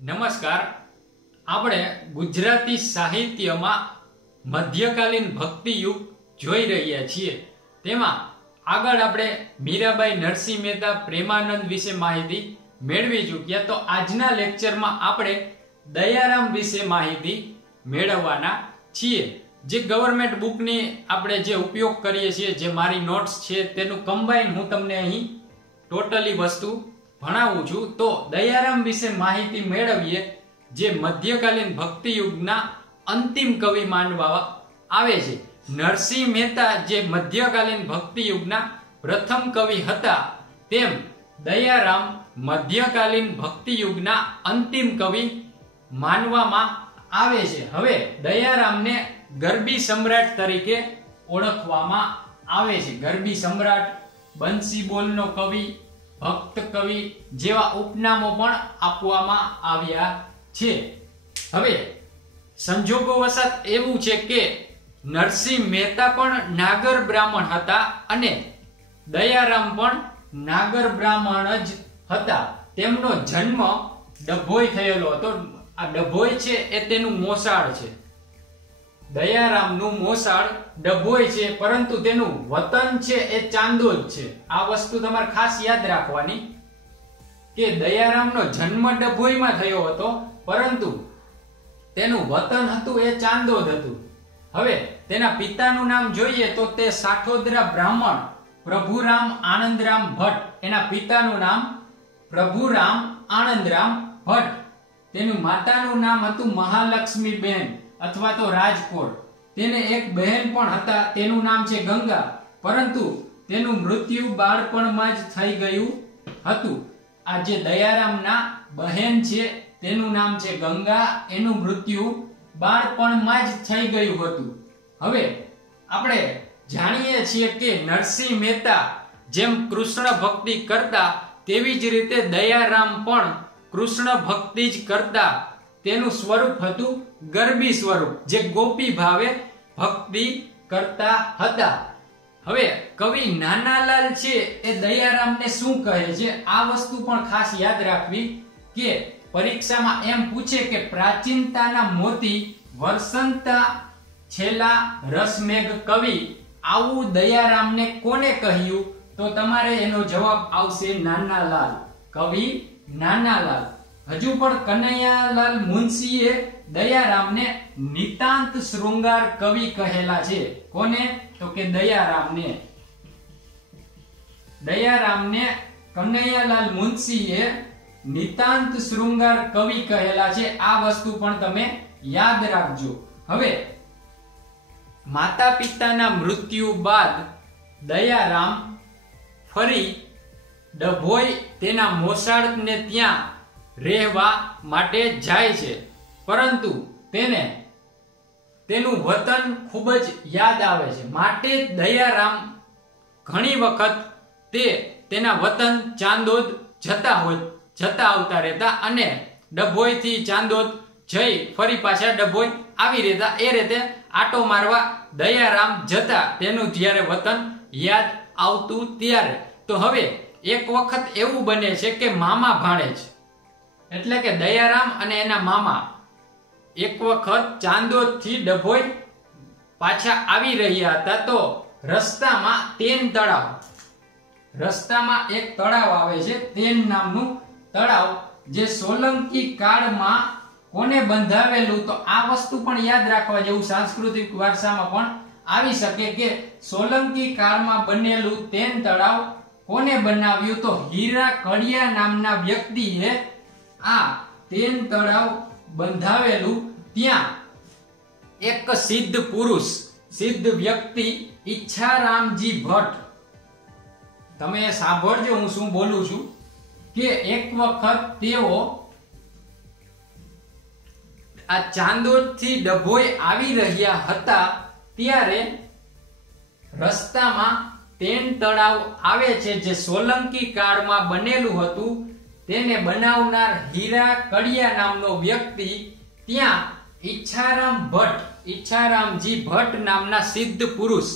નમસ્કાર. આપણે ગુજરાતી સાહિત્યમાં મધ્યકાલીન ભક્તિ યુગ જોઈ રહ્યા છીએ. તેમાં આગળ આપણે મીરાબાઈ નરસિંહ મહેતા પ્રેમાનંદ વિશે માહિતી મેળવી ચૂક્યા. તો આજના લેક્ચરમાં આપણે દયારામ વિશે માહિતી મેળવવાના છીએ. જે ગવર્મેન્ટ બુકની આપણે જે ઉપયોગ કરીએ છીએ, જે મારી નોટ્સ છે તેનું કમ્બાઈન હું તમને અહીં ટોટલી વસ્તુ ભણાવું છું. તો દયારામ વિશે માહિતી મેળવીએ, જે મધ્યકાલીન ભક્તિ યુગના અંતિમ કવિ માનવામાં આવે છે. નરસિંહ મહેતા જે મધ્યકાલીન ભક્તિ યુગના પ્રથમ કવિ હતા, તેમ દયારામ મધ્યકાલીન ભક્તિ યુગના અંતિમ કવિ માનવામાં આવે છે. હવે દયારામને ગરબી સમ્રાટ તરીકે ઓળખવામાં આવે છે. ગરબી સમ્રાટ, બંસીબોલનો કવિ, ભક્ત કવિ જેવા ઉપનામો પણ આપવામાં આવ્યા છે. હવે સંજોગો વસાત એવું છે કે નરસિંહ મહેતા પણ નાગર બ્રાહ્મણ હતા અને દયારામ પણ નાગર બ્રાહ્મણ જ હતા. તેમનો જન્મ ડભોઈ થયેલો હતો. આ ડભોઈ છે એ તેનું મોસાળ છે. દયારામનું મોસાળ ડભોઈ છે, પરંતુ તેનું વતન છે એ ચાંદોદ છે. આ વસ્તુ તમારે ખાસ યાદ રાખવાની કે દયારામનો જન્મ ડભોઈમાં થયો હતો, પરંતુ તેનું વતન હતું એ ચાંદોદ હતું. હવે તેના પિતાનું નામ જોઈએ તો તે સાઠોદરા બ્રાહ્મણ પ્રભુરામ આનંદરામ ભટ્ટ. એના પિતાનું નામ પ્રભુરામ આનંદરામ ભટ્ટ. તેનું માતાનું નામ હતું મહાલક્ષ્મીબેન અથવા તો રાજકોટ. તેને એક બહેન પણ હતા, તેનું નામ છે ગંગા, પરંતુ તેનું મૃત્યુ બાળપણમાં જ થઈ ગયું હતું. આ જે દયારામના બહેન છે તેનું નામ છે ગંગા, એનું મૃત્યુ બાળપણમાં જ થઈ ગયું હતું. હવે આપણે જાણીએ છીએ કે નરસિંહ મહેતા જેમ કૃષ્ણ ભક્તિ કરતા, તેવી જ રીતે દયારામ પણ કૃષ્ણ ભક્તિ જ કરતા. તેનું સ્વરૂપ હતું ગરબી સ્વરૂપ, જે ગોપી ભાવે ભક્તિ કરતા હતા. હવે કવિ નાનાલાલ છે એ દયારામને શું કહે છે, આ વસ્તુ પણ ખાસ યાદ રાખવી કે પરીક્ષામાં એમ પૂછે કે પ્રાચીનતાના મોતી વરસંતા છેલ્લા રસમેઘ કવિ, આવું દયારામને કોને કહ્યું? તો તમારે એનો જવાબ આવશે નાનાલાલ, કવિ નાનાલાલ. હજુ પણ કનૈયાલાલ મુનશીએ દયારામને નિતાંત શૃંગાર કવિ કહેલા છે. કોને? તો કે દયારામને. દયારામને કનૈયાલાલ મુનશીએ નિતાંત શૃંગાર કવિ કહેલા છે. આ વસ્તુ પણ તમે યાદ રાખજો. હવે માતા પિતાના મૃત્યુ બાદ દયારામ ફરી ડભોઈ તેના મોસાળને ત્યાં રહેવા માટે જાય છે, પરંતુ તેને તેનું વતન ખૂબ જ યાદ આવે છે. માટે દયારામ ઘણી વખત તેના વતન ચાંદોદ જતા આવતા રહેતા અને ડભોઈ થી ચાંદોદ જઈ ફરી પાછા ડભોઈ આવી રહેતા. એ રીતે આટો મારવા દયારામ જતા, તેનું જ્યારે વતન યાદ આવતું ત્યારે. તો હવે એક વખત એવું બને છે કે મામા ભાણેજ, એટલે કે દયારામ અને એના મામા એક વખત ચાંદોદ થી ડભોઈ પાછા આવી રહ્યા હતા. તો રસ્તામાં એક તળાવ આવે છે, તેન નામનું તળાવ, જે સોલંકી કાળમાં કોને બંધાવેલું? તો આ વસ્તુ પણ યાદ રાખવા જેવું સાંસ્કૃતિક વારસામાં પણ આવી શકે કે સોલંકી કાળમાં બનેલું તેન તળાવ કોને બનાવ્યું? તો હીરા કડિયા નામના વ્યક્તિએ આ તેન તળાવ બંધાવેલું. ત્યાં એક સિદ્ધ પુરુષ, સિદ્ધ વ્યક્તિ ઈચ્છારામજી ભટ્ટ, તમે સાંભળજો હું શું બોલું છું, કે એક વખત તેઓ આ ચાંદોદ થી ડભોઈ આવી રહ્યા હતા, ત્યારે રસ્તામાં તેન તળાવ આવે છે, જે સોલંકી કાળમાં બનેલું હતું. તેને બનાવનાર હીરા કડિયા નામનો વ્યક્તિ ત્યાં ઈચ્છારામજી ભટ્ટ નામના સિદ્ધ પુરુષ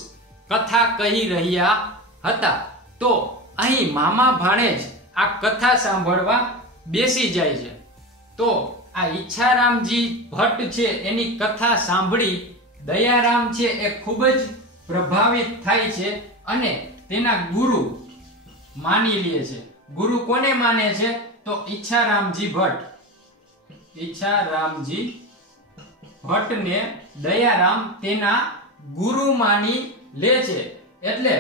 કથા કહી રહ્યા હતા. તો અહીં મામા ભાણેજ આ કથા સાંભળવા બેસી જાય છે. તો આ ઈચ્છારામજી ભટ્ટ છે એની કથા સાંભળી દયારામ છે એ ખૂબ જ પ્રભાવિત થાય છે અને તેના ગુરુ માની લે છે. ગુરુ કોને માને છે? તો ઈચ્છારામજી ભટ્ટને દયારામ તેના ગુરુ માની લે છે. એટલે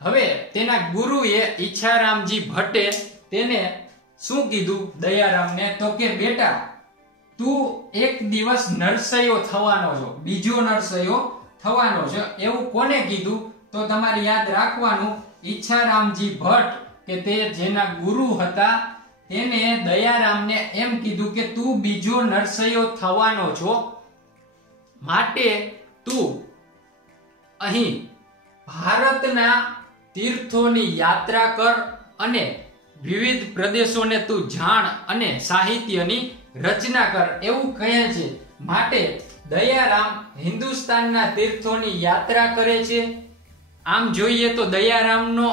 હવે તેના ગુરુએ ઈચ્છારામજી ભટ્ટે તેને શું કીધું દયારામને? તો કે બેટા, તું એક દિવસ નરસૈયો થવાનો છો, બીજો નરસૈયો થવાનો છે. એવું કોને કીધું? તો તમારે યાદ રાખવાનું, ઈચ્છારામજી ભટ્ટ કે તે જેના ગુરુ હતા તેને દયારામને એમ કીધું કે તું બીજો નરસૈયો થવાનો છો, માટે તું અહીં ભારતના તીર્થોની યાત્રા કર અને વિવિધ પ્રદેશોને તું જાણ અને સાહિત્યની રચના કર, એવું કહે છે. માટે દયારામ હિન્દુસ્તાનના તીર્થોની યાત્રા કરે છે. આમ જોઈએ તો દયારામનો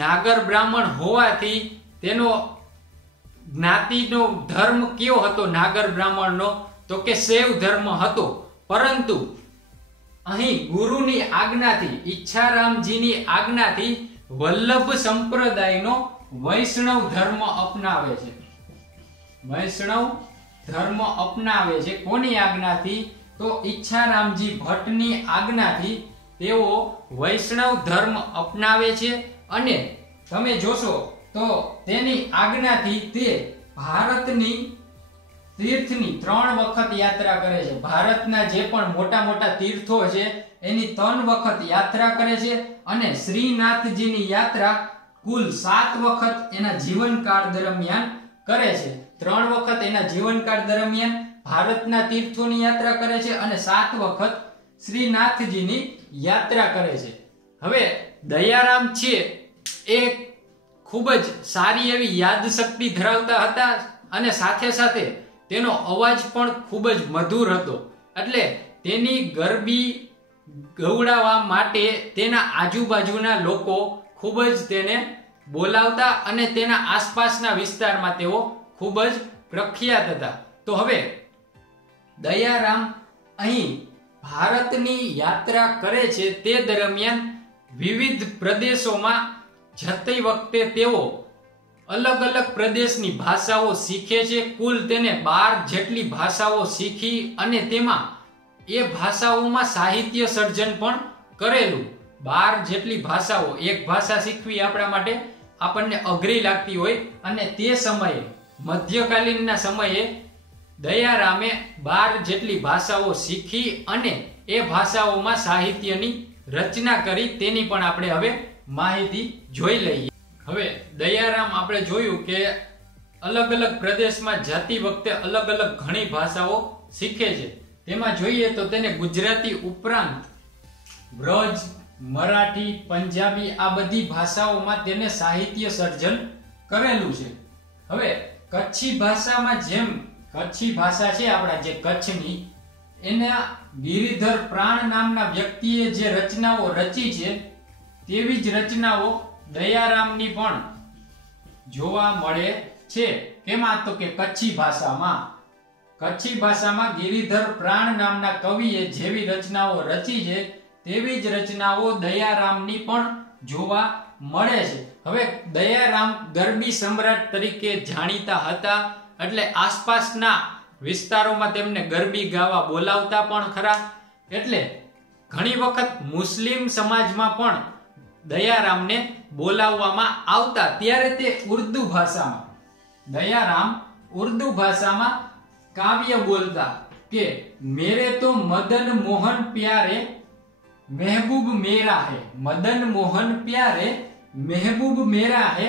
નાગર બ્રાહ્મણ હોવાથી તેનો જ્ઞાતિનો ધર્મ કયો હતો નાગર બ્રાહ્મણનો? તો કે શૈવ ધર્મ હતો. પરંતુ અહીં ગુરુની આજ્ઞાથી, ઈચ્છારામજીની આજ્ઞાથી વલ્લભ સંપ્રદાયનો વૈષ્ણવ ધર્મ અપનાવે છે. વૈષ્ણવ ધર્મ અપનાવે છે. કોની આજ્ઞાથી? તો ઈચ્છારામજી ભટ્ટની આજ્ઞાથી તેઓ વૈષ્ણવ ધર્મ અપનાવે છે. અને તમે જોશો તો તેની આજ્ઞાથી તે ભારતની તીર્થની 3 વખત યાત્રા કરે છે. ભારતના જે પણ મોટા મોટા તીર્થો છે એની 3 વખત યાત્રા કરે છે. અને શ્રીનાથજીની યાત્રા કુલ 7 વખત એના જીવનકાળ દરમિયાન કરે છે. 3 વખત એના જીવનકાળ દરમિયાન ભારતના તીર્થોની યાત્રા કરે છે અને 7 વખત શ્રીનાથજીની યાત્રા કરે છે. હવે દયારામ છે એ ખૂબ જ સારી એવી યાદશક્તિ ધરાવતા હતા અને સાથે સાથે તેનો અવાજ પણ ખૂબ જ મધુર હતો. એટલે તેની ગરબી ગવડાવવા માટે તેના આજુબાજુના લોકો ખૂબ જ તેને બોલાવતા અને તેના આસપાસના વિસ્તારમાં તેઓ ખૂબ જ પ્રખ્યાત હતા. તો હવે દયારામ અહીં ભારતની યાત્રા કરે છે તે દરમિયાન વિવિધ પ્રદેશોમાં જતી વખતે તેઓ અલગ અલગ પ્રદેશની ભાષાઓ શીખે છે. કુલ તેને 12 જેટલી ભાષાઓ શીખી અને તેમાં એ ભાષાઓમાં સાહિત્ય સર્જન પણ કરેલું. 12 જેટલી ભાષાઓ, એક ભાષા શીખવી આપણા માટે આપણને અઘરી લાગતી હોય અને તે સમયે મધ્યકાલીનના સમયે દયારામે 12 જેટલી ભાષાઓ શીખી અને એ ભાષાઓમાં સાહિત્યની રચના કરી. તેની પણ આપણે હવે માહિતી જોઈ લઈએ. હવે દયારામ આપણે જોયું કે અલગ અલગ પ્રદેશમાં જતી વખતે અલગ અલગ ઘણી ભાષાઓ શીખે છે. તેમાં જોઈએ તો તેને ગુજરાતી ઉપરાંત વ્રજ, મરાઠી, પંજાબી આ બધી ભાષાઓમાં તેને સાહિત્ય સર્જન કરેલું છે. હવે કચ્છી ભાષામાં, જેમ કચ્છી ભાષા છે આપણા જે કચ્છની, એના ગિરિધર પ્રાણ નામના વ્યક્તિએ જે રચનાઓ રચી છે તેવી જ રચનાઓ દયારામની પણ જોવા મળે છે. કેમાં? તો કે કચ્છી ભાષામાં. કચ્છી ભાષામાં ગિરિધર પ્રાણ નામના કવિએ જેવી રચનાઓ રચી છે તેવી જ રચનાઓ દયારામની પણ જોવા મળે છે. હવે દયારામ ગરબી સમ્રાટ તરીકે જાણીતા હતા. એટલે આસપાસના વિસ્તારોમાં તેમને ગરબી ગાવા બોલાવતા પણ ખરા. એટલે ઘણી વખત મુસ્લિમ સમાજમાં પણ દયારામને બોલાવવામાં આવતા. ત્યારે તે ઉર્દુ ભાષામાં, દયારામ ઉર્દુ ભાષામાં કાવ્ય બોલતા કે મેરે તો મદન મોહન પ્યારે મહેબૂબ મેરા હે, મદન મોહન પ્યારે મહેબૂબ મેરા હે,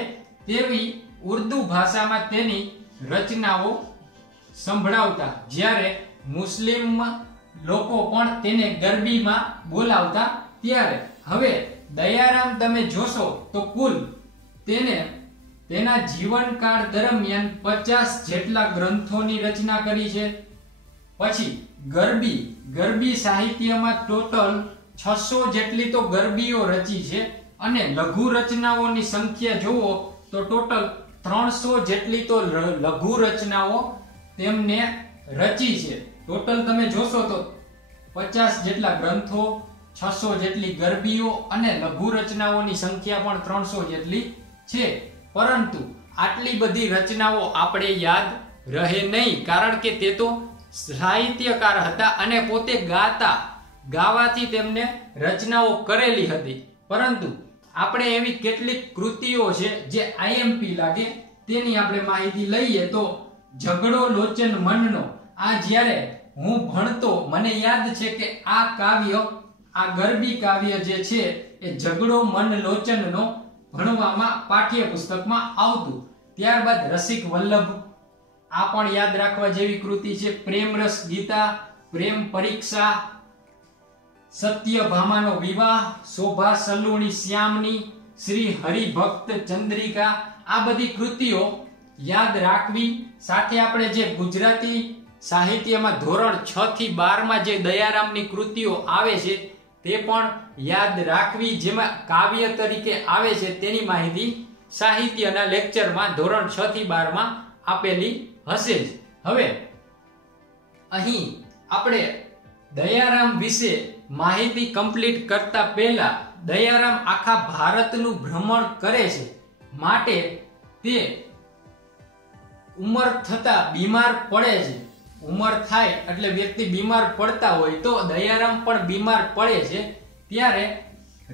તેવી ઉર્દુ ભાષામાં તેની રચનાઓ સંભળાવતા. જ્યારે મુસ્લિમ લોકો પણ તેને ગરબીમાં બોલાવતા ત્યારે. હવે દયારામ તમે જોશો તો કુલ તેને તેના જીવનકાળ દરમિયાન 50 જેટલા ગ્રંથોની રચના કરી છે. પછી ગરબી સાહિત્યમાં ટોટલ 600 જેટલી તો ગરબીઓ રચી છે. અને લઘુ રચનાઓની સંખ્યા જોવો તો ટોટલ 300 જેટલી તો લઘુ રચનાઓ તેમને રચી છે. ટોટલ તમે જોશો તો 50 જેટલા ગ્રંથો, 600 જેટલી ગરબીઓ અને લઘુ રચનાઓની સંખ્યા પણ 300 જેટલી છે. પરંતુ આટલી બધી રચનાઓ આપણે યાદ રહે નહીં, કારણ કે તે તો સાહિત્યકાર હતા અને પોતે ગાવાથી તેમને રચનાઓ કરેલી હતી. પરંતુ આપણે એવી કેટલીક કૃતિઓ છે જે આઈએમપી લાગે તેની આપણે માહિતી લઈએ. તો ઝઘડો લોચન મનનો, આ જ્યારે હું ભણતો મને યાદ છે કે આ કાવ્ય, આ ગરબી કાવ્ય જે છે એ ઝઘડો મન લોચનનો ભણવામાં પાઠ્યપુસ્તકમાં આવતું. ત્યારબાદ રસિક વલ્લભ, આ પણ યાદ રાખવા જેવી કૃતિ છે. પ્રેમરસ ગીતા, પ્રેમ પરીક્ષા, સત્યભામાનો વિવાહ, શોભા સલુણી શ્યામની, શ્રી હરિભક્ત ચંદ્રિકા, આ બધી કૃતિઓ યાદ રાખવી. સાથે આપણે જે ગુજરાતી સાહિત્યમાં ધોરણ 6 થી 12 માં જે દયારામની કૃતિઓ આવે છે તે પણ યાદ રાખવી, જેમાં કાવ્ય તરીકે આવે છે તેની માહિતી સાહિત્યના લેક્ચરમાં ધોરણ 6 થી 12 માં આપેલી હશે જ. હવે અહીં આપણે દયારામ વિશે માહિતી કમ્પ્લીટ કરતા પહેલા, દયારામ આખા ભારતનું ભ્રમણ કરે છે, માટે તે ઉંમર થતા બીમાર પડે છે. ઉંમર થાય એટલે વ્યક્તિ બીમાર પડતા હોય તો દયારામ પણ બીમાર પડે છે. ત્યારે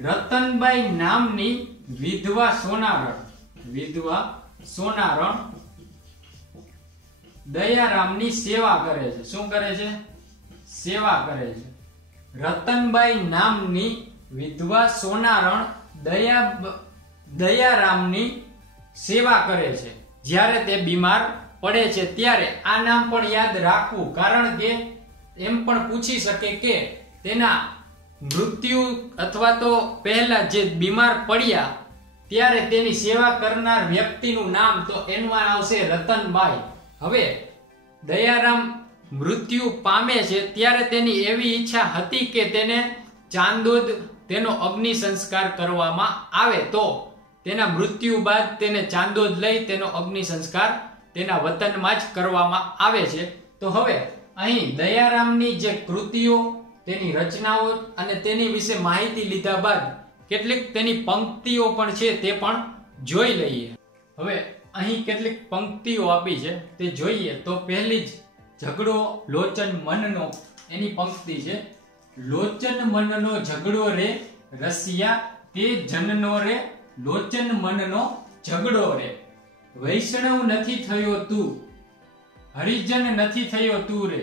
રતનબાઈ નામની વિધવા સોનારણ દયારામની સેવા કરે છે. શું કરે છે? સેવા કરે છે. રતનબાઈ નામની વિધવા સોનારણ દયારામની સેવા કરે છે જ્યારે તે બીમાર પડે છે. ત્યારે આ નામ પણ યાદ રાખવું, કારણ કે એમ પણ પૂછી શકે કે તેના મૃત્યુ અથવા તો પહેલા જે બીમાર પડ્યા ત્યારે તેની સેવા કરનાર વ્યક્તિનું નામ, તો એમાં આવશે રતનબાઈ. હવે દયારામ મૃત્યુ પામે છે ત્યારે તેની એવી ઈચ્છા હતી કે તેને ચાંદોદ તેનો અગ્નિ સંસ્કાર કરવામાં આવે. તો તેના મૃત્યુ બાદ તેને ચાંદોદ લઈ તેનો અગ્નિ સંસ્કાર તેના વતનમાં જ કરવામાં આવે છે. તો હવે અહીં દયારામની જે કૃતિઓ, તેની રચનાઓ અને તેની વિશે માહિતી લીધા બાદ કેટલીક તેની પંક્તિઓ પણ છે તે પણ જોઈ લઈએ. હવે અહીં કેટલીક પંક્તિઓ આપી છે તે જોઈએ. તો પહેલી જ ઝઘડો લોચન મનનો, એની પંક્તિ છે. લોચન મનનો ઝઘડો રે રસિયા, તે જનનો રે લોચન મનનો ઝઘડો રે. વૈષ્ણવ નથી થયો તું, હરિજન નથી થયો તું રે.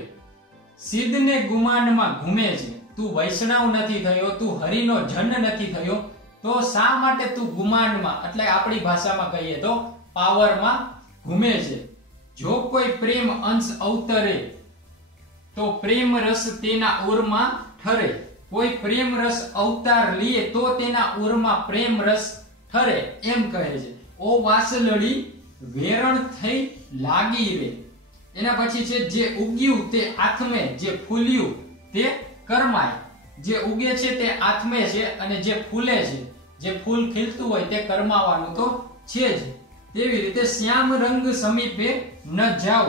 સિદ્ધને ગુમાનમાં ઘૂમે છે, તું વૈષ્ણવ નથી થયો, તું હરિનો જન નથી થયો, તો શા માટે તું ગુમાનમાં, એટલે આપણી ભાષામાં કહીએ તો પાવરમાં ઘૂમે છે. જો કોઈ પ્રેમ અંશ અવતરે તો પ્રેમ રસ તેના ઉરમાં ઠરે. કોઈ પ્રેમ રસ અવતાર લે તો તેના ઉરમાં પ્રેમ રસ ઠરે, એમ કહે છે. ઓ વાસલડી વેરણ થઈ લાગી રે. એના પછી છે જે ઉગ્યું તે આથમે, જે ફૂલ્યું તે કરમાય. જે ઉગે છે તે આથમે છે અને જે ફૂલે છે, જે ફૂલ ખીલતું હોય તે કરમાવાનું તો છે જ. તેવી રીતે શ્યામ રંગ સમીપે ન જાવ.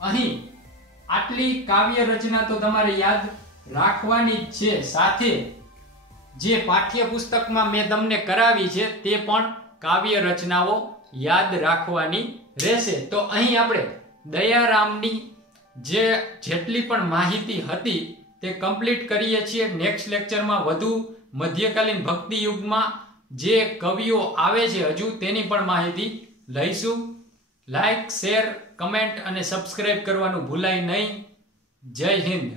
અહીં આટલી કાવ્ય રચના તો તમારે યાદ રાખવાની જ છે. સાથે જે પાઠ્યપુસ્તકમાં મેં તમને કરાવી છે તે પણ કાવ્ય રચનાઓ યાદ રાખવાની રહેશે. તો અહીં આપણે દયારામની જેટલી પણ માહિતી હતી તે કમ્પ્લીટ કરીએ છીએ. નેક્સ્ટ લેક્ચરમાં વધુ મધ્યકાલીન ભક્તિ યુગમાં જે કવિઓ આવે છે હજુ તેની પણ માહિતી લઈશું. લાઈક, શેર, કમેન્ટ અને સબસ્ક્રાઇબ કરવાનું ભૂલાય નહીં. જય હિન્દ.